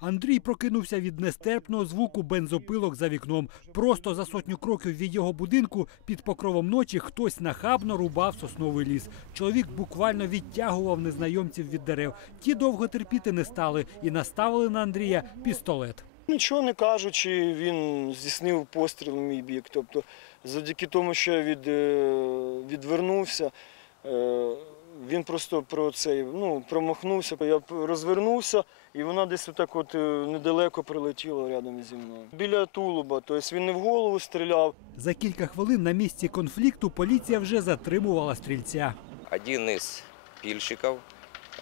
Андрій прокинувся від нестерпного звуку бензопилок за вікном. Просто за сотню кроків від його будинку під покровом ночі хтось нахабно рубав сосновий ліс. Чоловік буквально відтягував незнайомців від дерев. Ті довго терпіти не стали і наставили на Андрія пістолет. Нічого не кажучи, він здійснив постріл в мій бік. Тобто, завдяки тому, що я від, е, відвернувся, е, він просто про цей, ну, промахнувся. Я п- розвернувся, і вона десь отак от е, недалеко прилетіла рядом зі мною. Біля тулуба, тобто він не в голову стріляв. За кілька хвилин на місці конфлікту поліція вже затримувала стрільця. Один из пильщиков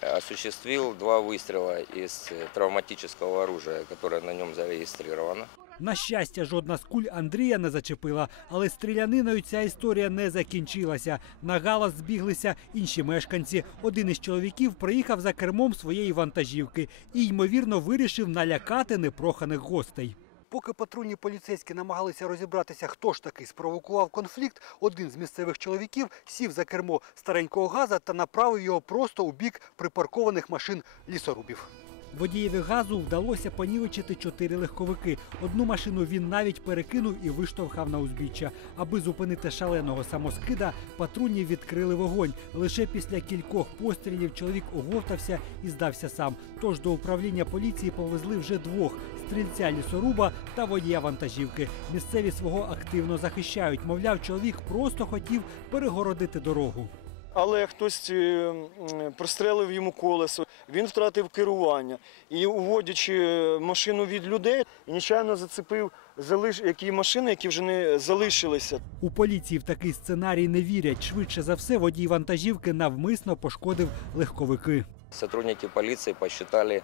э, осуществил два выстрела из э, травматического оружия, которое на нем зарегистрировано. На щастя, жодна з куль Андрія не зачепила, але стріляниною ця історія не закінчилася. На галас збіглися інші мешканці. Один із чоловіків приїхав за кермом своєї вантажівки і, ймовірно, вирішив налякати непроханих гостей. Поки патрульні поліцейські намагалися розібратися, хто ж таки спровокував конфлікт, один з місцевих чоловіків сів за кермо старенького газа та направив його просто у бік припаркованих машин лісорубів. Водієві газу вдалося понівечити чотири легковики. Одну машину він навіть перекинув і виштовхав на узбіччя. Аби зупинити шаленого самоскида, патрульні відкрили вогонь. Лише після кількох пострілів чоловік оговтався і здався сам. Тож до управління поліції повезли вже двох стрільця лісоруба та водія вантажівки. Місцеві свого активно захищають. Мовляв, чоловік просто хотів перегородити дорогу Але хтось е, м, прострелив йому колесо, він втратив керування. І уводячи машину від людей, нечайно зацепив залиш... які машини, які вже не залишилися. У поліції в такий сценарій не вірять. Швидше за все, водій вантажівки навмисно пошкодив легковики. Сотрудники полиции посчитали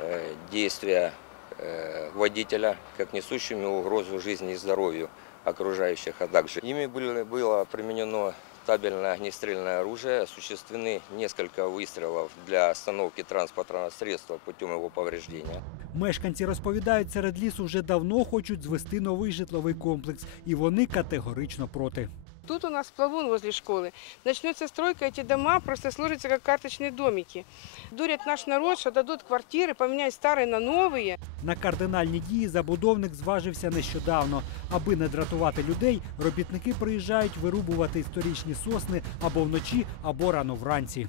э, действия э, водителя как несущими угрозу жизни и здоровью окружающих, а также ими были, было применено табельное огнестрельное оружие, осуществлены несколько выстрелов для остановки транспортного средства путем его повреждения. Мешканці розповідають, серед лісу вже давно хочуть звести новий житловий комплекс, і вони категорично проти. Тут у нас плавун возле школы. Начнется стройка, эти дома просто сложатся как карточные домики. Дурят наш народ, что дадут квартиры, поменять старые на новые. На кардинальні дії забудовник зважився нещодавно. Аби не дратувати людей, робітники приїжджають вирубувати історичні сосни або вночі, або рано вранці.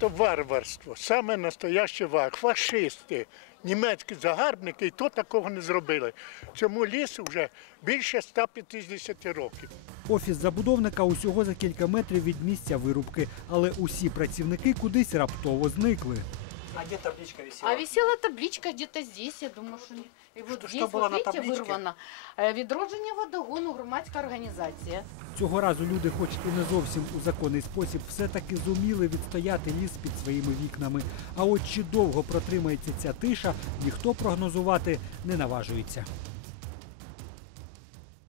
Це варварство, саме настояще вар. Фашисти, німецькі загарбники, і то такого не зробили. Цьому лісу вже більше 150 років. Офіс забудовника усього за кілька метрів від місця вирубки, але усі працівники кудись раптово зникли. А де табличка А висела табличка где-то здесь, я думаю, что... не- И вот Что- здесь, что было вот на видите, табличке? вырвано. Э, Відродження водогону, громадська організація. Цього разу люди, хоч і не зовсім у законний спосіб, все-таки зуміли відстояти ліс під своїми вікнами. А от чи довго протримається ця тиша, ніхто прогнозувати не наважується.